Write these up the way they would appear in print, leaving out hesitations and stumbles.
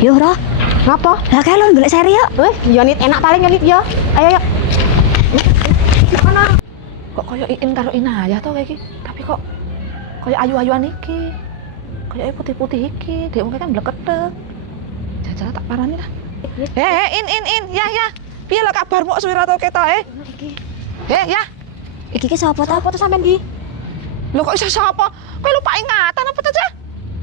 Yo, Roh. Ngapa? Lah kelon golek seri yo. Weh, yo Nit enak paling yo Nit yo. Ayo yo. Mana? Kok koyo Iin karo Inayah to kayak iki. Tapi kok koyo ayu-ayuan iki. Koyo putih-putih iki. Dek mungkin kan bleketek. Jajal tak parani lah. In. Ya. Piye lah kabarmu suwi ra to ketok Iki. ya. Iki ki sapa ta? Apa tuh sampean di? Lho kok iso sapa? Kowe lupa ingatan apa to, Cah?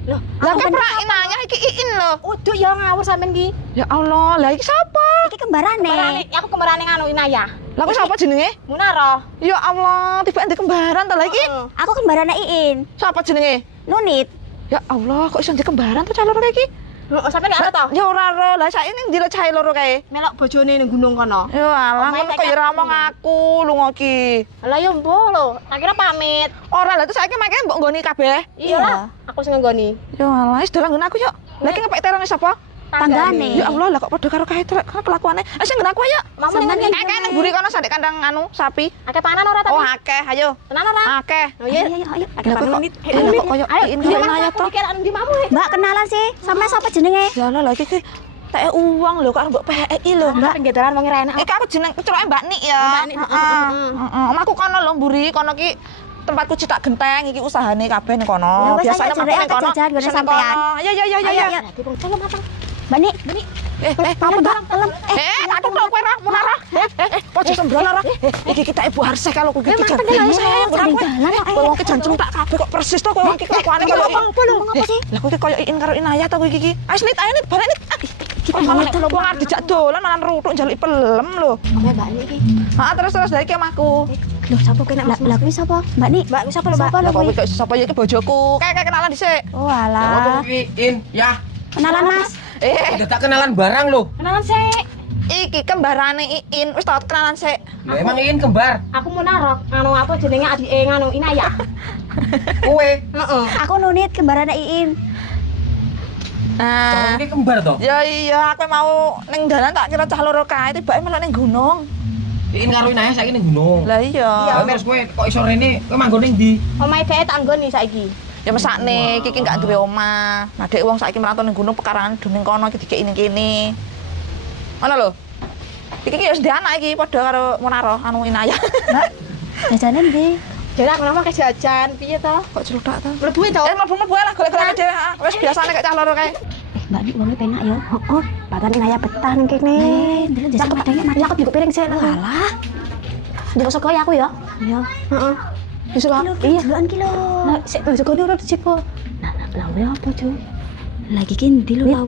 Loh, Lah aku kan bener pra sapa? Inayah iki Iin lho. Udah ya ngawur sampean ki. Ya Allah, lah iki sapa? Iki kembarane. Aku kembarane nganu Inayah. Lah kok sapa jenenge? Munaro. Ya Allah, tiba-tiba kembaran ta lah iki. Aku kembarane Iin. Sapa jenenge? Nunit. Ya Allah, kok iso kembaran to calon kayak iki? Loh, sampean gak ada to? Ya ora ro, lah saiki ning ndile cahe loro kae. Melok bojone ning gunung kono. Ya alah, Omahe ngono kok ya ora ngomong aku lunga iki. Lah yo mbo lho, tak kira pamit. Ora lah, terus saiki makane mbok nggoni kabeh. Iya lah, aku sing nggoni. Ya alah, wis dolan nggon aku yuk. Lah iki ngepek terone sapa? Tanggane. Ya Allah, lah kok padha karo kae kelakuane. Sing nggon aku ayo. Mamu Sampean ning yang Kae nang mburi kono sandek kandang anu sapi. akeh panan ora Oh, tapi? akeh, ayo. Tenan ora? Akeh. Oh iya. Ayo. Akeh Lah kok panan kok Nit. kok koyo Iin karo Inayah to. Pikiran di mamu. Mbak kenalan sih. Sampe sapa jenenge? Ya Allah, lah iki tak uang lho kok mbok PEI lho, Mbak. Penggedaran wong ora enak. Iki aku jeneng kecelake Mbak Nik ya. Mbak Nik, heeh. Heeh. Omahku kono lho mburi, kono ki tempatku cetak genteng iki usahane kabeh ning kono. Ya wis, Biasane ayo, makan ning aku kono. jajan, gone Seneng sampean. kono. Ya. Dadi wong celem apa? Mbak Nik. Apa to? Tak tok kowe ra munara. Ojo sembrono ra. Iki kita ibu harse kalau kowe iki Emang jajan. bener, sayang, Ora sering kowe. dalan kok, Kowe wong ki jan celuk tak kabeh kok persis to kowe wong ki kelakuane koyo Apa lho? Ngapa sih? Lah kowe ki koyo Iin karo Inayah to kowe iki. Ayo Nit, balik Nit. Kita Malah mau wong arep dijak dolan malah rutuk njaluk pelem lho. Oke, Mbak Nik iki. Heeh, terus dari ki omahku. Loh, sapa kena Lah lah kuwi sapa? Mbak Nik. Mbak, sapa lho, Mbak? Sapa lho Lah kuwi? kowe kok sapa ya iki bojoku. Kayak kenalan dhisik. Oh alah. In, ya. Kenalan Mas. Udah tak kenalan barang lo. Kenalan sik. Iki kembarane Iin, wis tau kenalan sik. Lah emang In kembar. Aku mau narok, anu apa jenenge adike nganu Inayah. Kowe, Heeh. Aku Nunit kembarane Iin. Nah, ini kembar toh. ya iya aku mau ning dalan tak kira cah loro kae tibake melok ning gunung. In karo Inayah saiki ning gunung. Lah iya. Lah terus kowe kok iso rene kowe manggon ning ndi? Omahe dhek tak nggoni saiki. Ya mesakne iki gak duwe omah. Nah dek wong saiki merantau ning gunung pekarangan duning kono iki dikeki ning kene. Ngono lho. Iki ya wis ndek anak iki padha karo Munaro anu Inayah. Mbak. Jajane ndi? Jadi aku nama jajan, piye to? Kok celutak to? Mlebu to. Mlebu lah golek-golek dhewe. Wis biasane kayak cah loro kae. Mbak Nik wongnya penak yo. Oh, batan Inayah betan kene. Ndelok jasa padane mati. Lah aku juga piring sik. Alah. Njok sego ya aku ya. Yo. Heeh. Wis kok. Iya, duluan kilo. Lah sik sego ora dicipok. Lah apa, Cu? Lagi ki ndi lho?